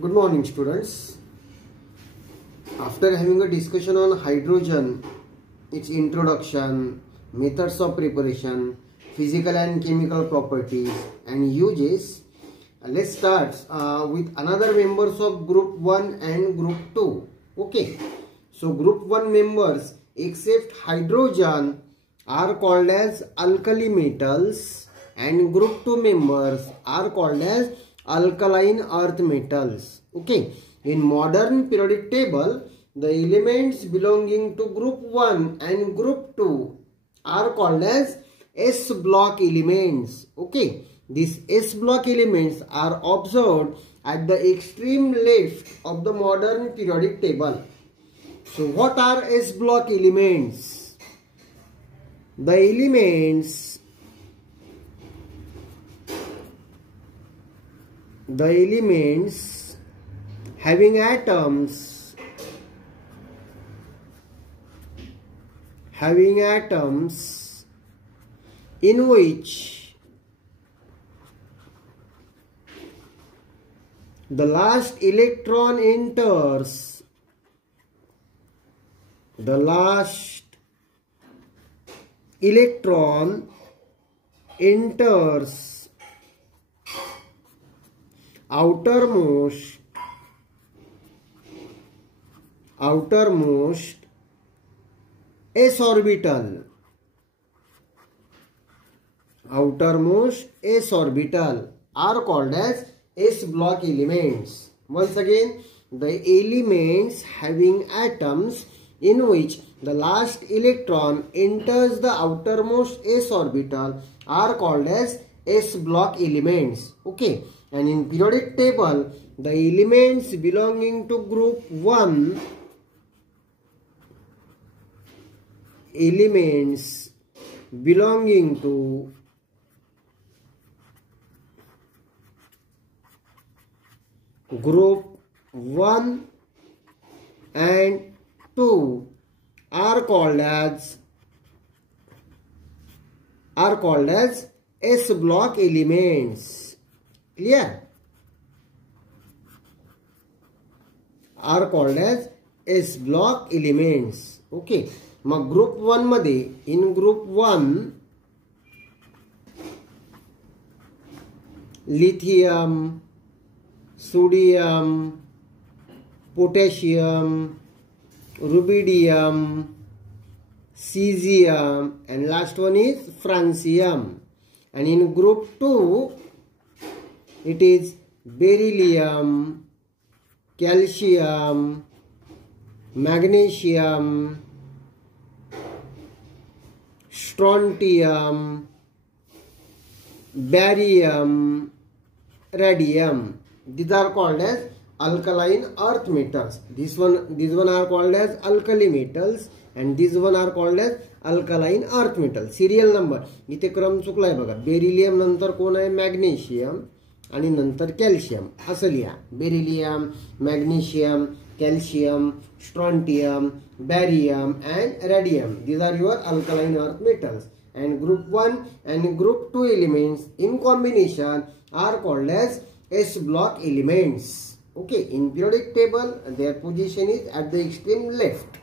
Good morning, students. After having a discussion on hydrogen, its introduction, methods of preparation, physical and chemical properties and uses, let's start with another members of group 1 and group 2. Okay, so group 1 members except hydrogen are called as alkali metals, and group 2 members are called as alkaline earth metals. Okay, in modern periodic table, the elements belonging to group 1 and group 2 are called as S block elements. Okay, these S block elements are observed at the extreme left of the modern periodic table. So what are S block elements? The elements having atoms in which the last electron enters outermost s orbital are called as S block elements. Once again, the elements having atoms in which the last electron enters the outermost s orbital are called as S block elements. Okay, and in periodic table, the elements belonging to group 1 and 2 are called as S block elements. Clear? Are called as S block elements. Okay, mug group 1 मध्ये in group 1 lithium, sodium, potassium, rubidium, cesium, and last one is francium. And in group 2 it is beryllium, calcium, magnesium, strontium, barium, radium. These are called as alkaline earth metals. These one are called as alkali metals, and these one are called as alkaline earth metals. Serial number इथे क्रम चुकलाय बघा. Beryllium नंतर कोण आहे? Magnesium आणि नंतर calcium असं लिहा. Beryllium, magnesium, calcium, strontium, barium and radium. These are your alkaline earth metals. And group 1 and group 2 elements in combination are called as S block elements. Okay, in periodic table their position is at the extreme left.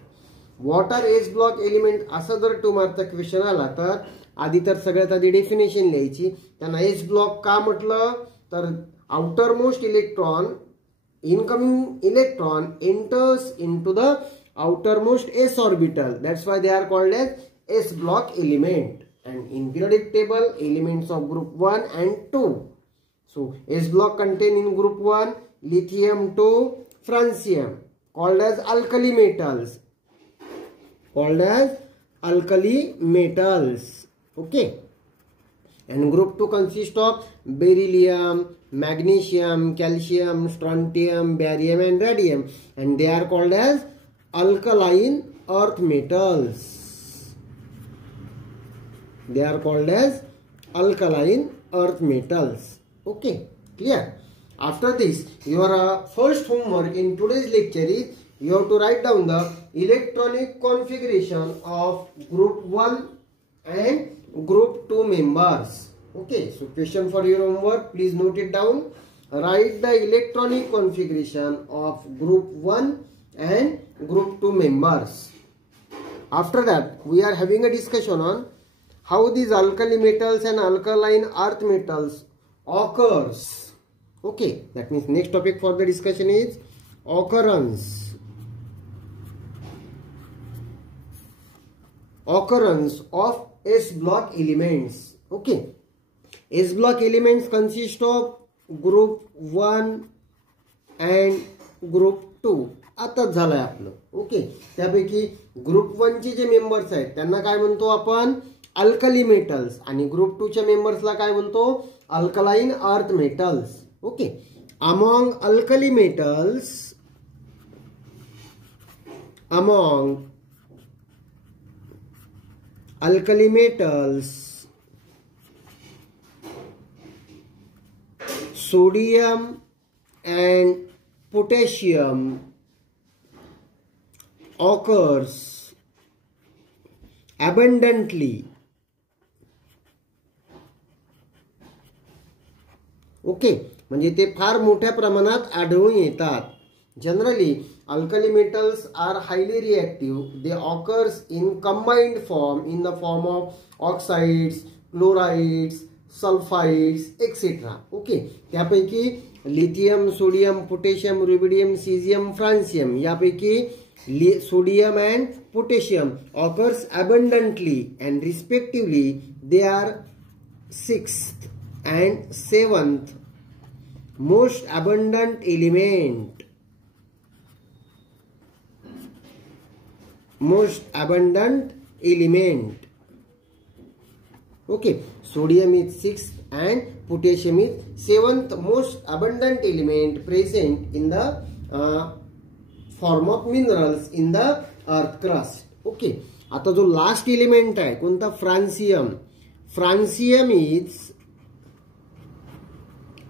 What are S block element? असा जर तुम्हाला question आला तर आधी तर सगळ्यात आधी definition लिहायची. त्यांना S block का म्हटलं तर outermost incoming electron enters into the outermost s orbital. That's why they are called as S block element. And in periodic table, elements of group 1 and 2. So S block contain in group 1 lithium to francium, called as alkali metals. Okay. And group 2 consists of beryllium, magnesium, calcium, strontium, barium and radium, and they are called as alkaline earth metals. Okay, clear? After this, your first homework in today's lecture is you have to write down the electronic configuration of group 1 and group 2 members. Okay, so question for your homework, please note it down. write the electronic configuration of group 1 and group 2 members. After that, we are having a discussion on how these alkali metals and alkaline earth metals occurs. Okay, that means next topic for the discussion is occurrence of S block elements. Okay, S block elements consist of group 1 and group 2. आताच झालंय आपलं. Okay, त्यापैकी group 1 चे जे members आहेत त्यांना काय म्हणतो आपण, अल्कली मेटल्स, आणि ग्रुप 2 च्या मेंबर्सला काय म्हणतो, alkaline earth metals. Okay, among alkali metals sodium and potassium occurs abundantly. Okay, म्हणजे ते फार मोठ्या प्रमाणात आढळून येतात. Generally alkali metals are highly reactive. They occurs in combined form in the form of oxides, chlorides, sulphides etcetera. Okay, त्यापैकी lithium, sodium, potassium, rubidium, caesium, francium यापैकी sodium and potassium occurs abundantly and respectively they are 6th and 7th most abundant element. Okay, sodium is 6th and potassium is 7th most abundant element present in the form of minerals in the earth crust. Okay, आता जो last element आहे कोणता, फ्रान्सियम. फ्रान्सियम is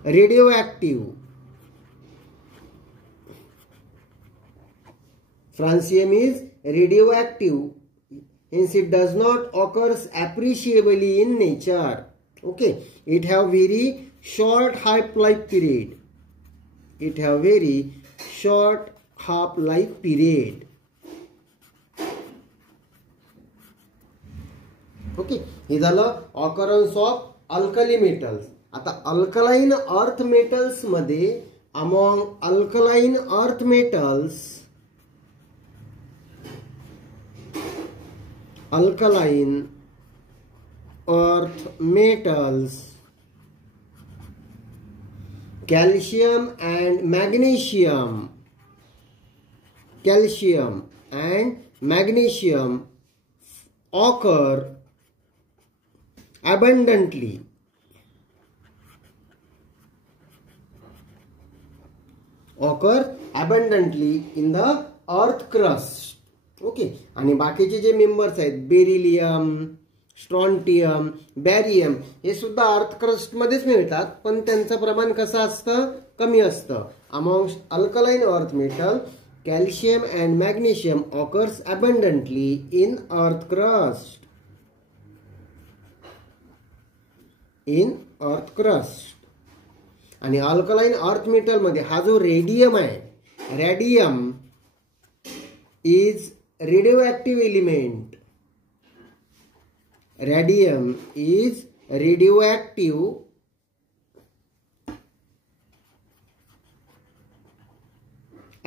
radioactive. Francium is radioactive, hence it does not occurs appreciably in nature. Okay, it have very short half-life period. Okay, हे झालं occurrence of alkali metals. आता alkaline earth metals मध्ये among alkaline earth metals calcium and magnesium occur abundantly. In the earth crust. Okay, आणि बाकीचे जे members आहेत beryllium, strontium, बॅरियम हे सुद्धा earth crust मध्येच मिळतात, पण त्यांचं प्रमाण कसं असतं, कमी असतं. Amongst alkaline earth metal calcium and magnesium occurs abundantly in earth crust. आणि अल्कलाइन अर्थ मेटल मध्ये हा जो रेडियम आहे, radium is radioactive element. Radium is radioactive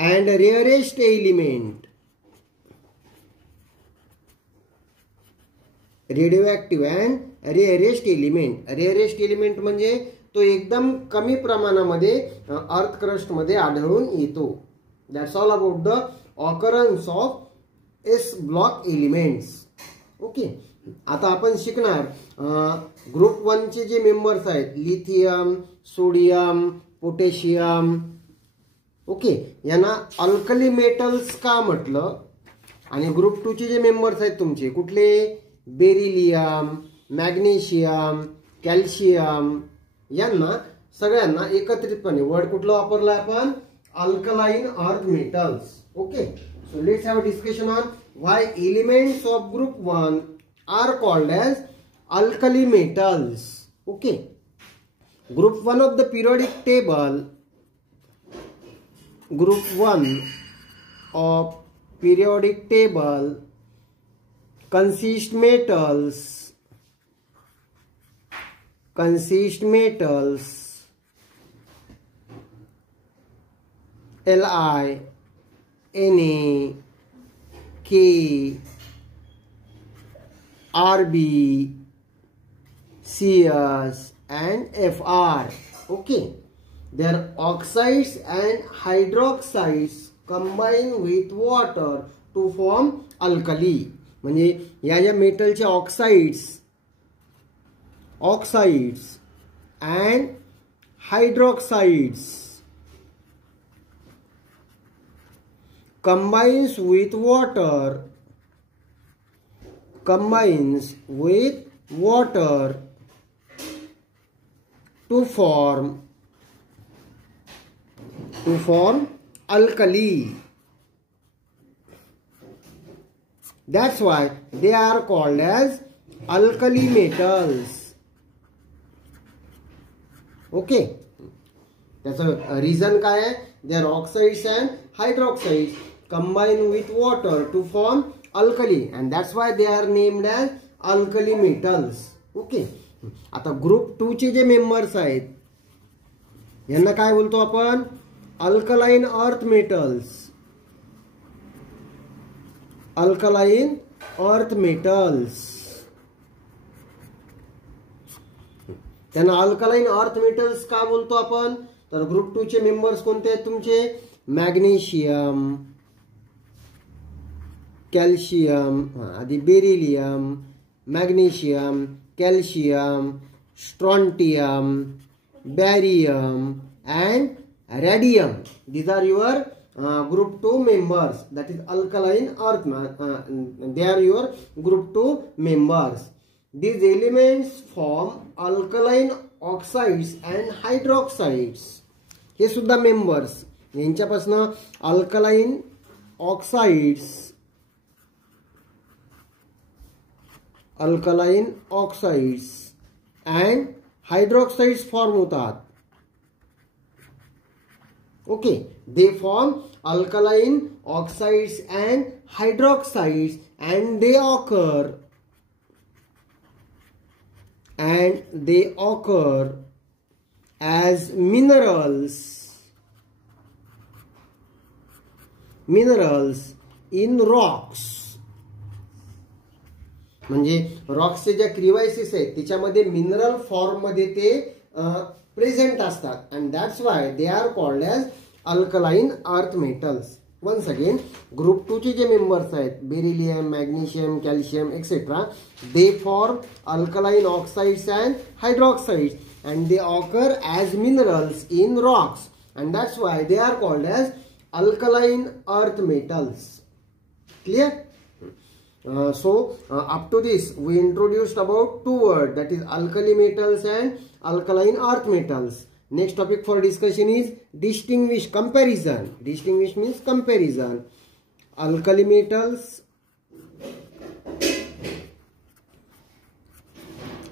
and rarest element. Radioactive and rarest element. Rarest element म्हणजे तो एकदम कमी प्रमाणामध्ये अर्थ क्रस्ट मध्ये आढळून येतो. That's all about the occurrence of S block elements. Okay, आता आपण शिकणार ग्रुप 1 चे जे मेंबर्स आहेत लिथियम, सोडियम, पोटॅशियम. ओके, यांना अल्कली मेटल्स का म्हटलं, आणि ग्रुप 2 चे जे मेंबर्स आहेत तुमचे कुठले, बेरिलियम, मॅग्नेशियम, कॅल्शियम, यांना सगळ्यांना एकत्रितपणे वर्ड कुठलं वापरलं आपण, alkaline earth metals. Okay, so let's have a discussion on why elements of group 1 are called as alkali metals. Okay, Group 1 of the periodic table, group 1 of periodic table consist metals Li, Na, K, Rb, Cs and Fr. Okay, their oxides and hydroxides combine with water to form alkali. म्हणजे या ज्या मेटलचे oxides and hydroxides combines with water to form alkali. That's why they are called as alkali metals. Okay, त्याचं reason काय आहे? Their oxides and hydroxides combine with water to form alkali, and that's why they are named as alkali metals. Okay, आता group 2 चे जे members आहेत यांना काय बोलतो आपण? Alkaline earth metals. Alkaline earth metals. त्यांना अल्कलाइन अर्थ मेटल्स का बोलतो आपण? तर ग्रुप 2 चे मेंबर्स कोणते आहेत तुमचे? मॅग्नेशियम, कॅल्शियम, आधी beryllium, magnesium, calcium, strontium, barium and radium. These are your group 2 members, that is alkaline earth. They are your group 2 members. These elements form alkaline oxides and hydroxides. हे सुद्धा members. यांच्यापासून alkaline oxides and hydroxides form होतात. Okay, they form alkaline oxides and hydroxides, and they occur as minerals in rocks. म्हणजे रॉक्सचे ज्या क्रिवायसिस आहेत त्याच्यामध्ये mineral form मध्ये ते present असतात, and that's why they are called as alkaline earth metals. Once again, group 2 चे जे members आहेत beryllium, magnesium, calcium etcetera, they form alkaline oxides and hydroxides and they occur as minerals in rocks, and that's why they are called as alkaline earth metals. Clear? Up to this we introduced about 2 words, that is alkali metals and alkaline earth metals. Next topic for discussion is comparison. Distinguish means comparison. Alkali metals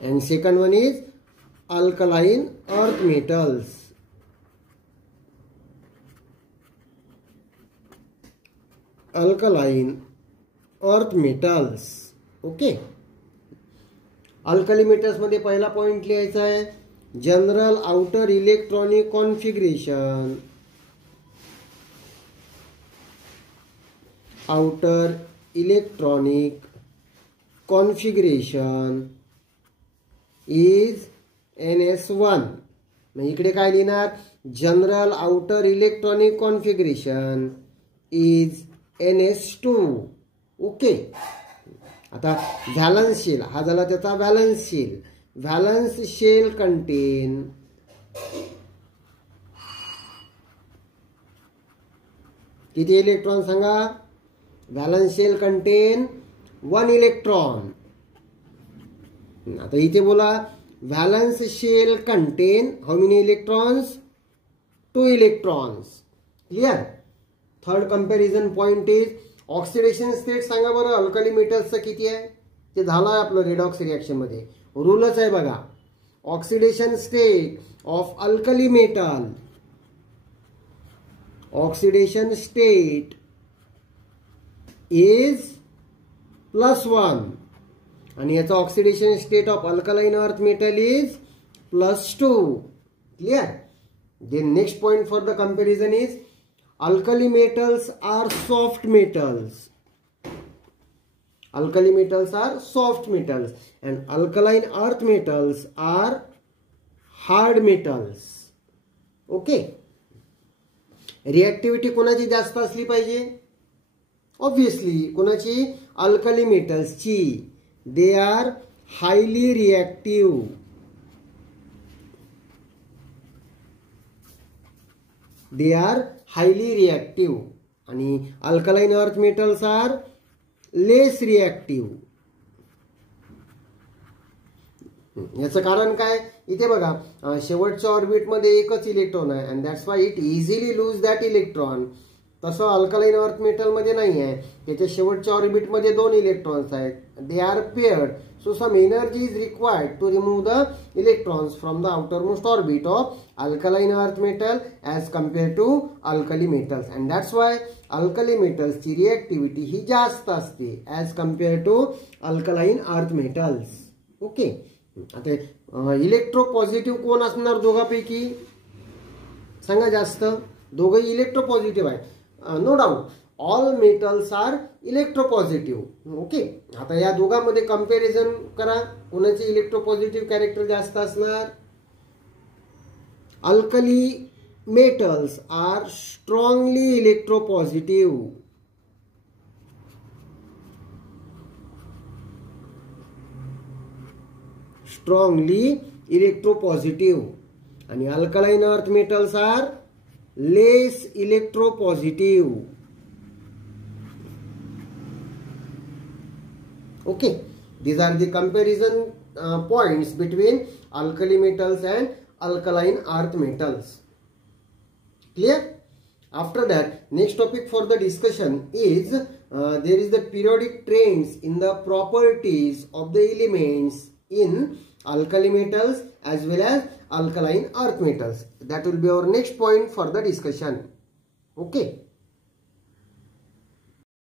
and second one is alkaline earth metals. Alkaline earth metals. Okay, alkali metals मध्ये पहिला point लिहायचा आहे general outer electronic configuration. Outer electronic configuration is NS1. मग इकडे काय लिहिणार? General outer electronic configuration is NS2. Okay, आता valence shell हा झाला त्याचा valence shell. Valence shell contain किती इलेक्ट्रॉन सांगा? Valence shell contain 1 electron. आता इथे बोला valence shell contain how many electrons? 2 electrons. Clear? Third comparison point is oxidation state सांगा बरं अल्कली मेटल्सचं किती आहे? ते झालं आहे आपलं रेडॉक्स रिॲक्शन मध्ये. रूलच आहे बघा, oxidation state of alkali metal, oxidation state is +1 आणि याचा oxidation state of alkaline earth metal is +2. Clear? The next point for the comparison is alkali metals are soft metals. Alkali metals are soft metals and alkaline earth metals are hard metals. Okay. Reactivity कोणाची जास्त असली पाहिजे? Obviously कोणाची? Alkali मेटल्सची. They are highly reactive. They are highly reactive आणि alkaline earth metals are less reactive. याचं कारण काय? इथे बघा शेवटच्या ऑर्बिट मध्ये एकच इलेक्ट्रॉन आहे and that's why it easily lose that electron. तसं अल्कलाइन अर्थ मेटल मध्ये नाही आहे. त्याच्या शेवटच्या ऑर्बिट मध्ये 2 इलेक्ट्रॉन्स आहेत. They are paired. So some energy is required to remove the electrons from the outermost orbit of alkaline earth metal as compared to alkali metals, and that's why alkali metals ची reactivity ही जास्त असते as compared to alkaline earth metals. Okay. आता electropositive कोण असणार दोघांपैकी? सांगा जास्त. दोघंही इलेक्ट्रोपॉझिटिव्ह आहेत. No doubt all metals are electropositive. Okay. आता या दोघांमध्ये कंपॅरिझन करा. कोणाचे इलेक्ट्रोपॉझिटिव्ह कॅरेक्टर जास्त असणार? Alkali metals are strongly electropositive. Strongly electropositive आणि alkaline earth metals are less electropositive. Okay, these are the comparison points between alkali metals and alkaline earth metals. Clear? After that, next topic for the discussion is there is the periodic trends in the properties of the elements in alkali metals as well as alkaline earth metals. That will be our next point for the discussion. Okay.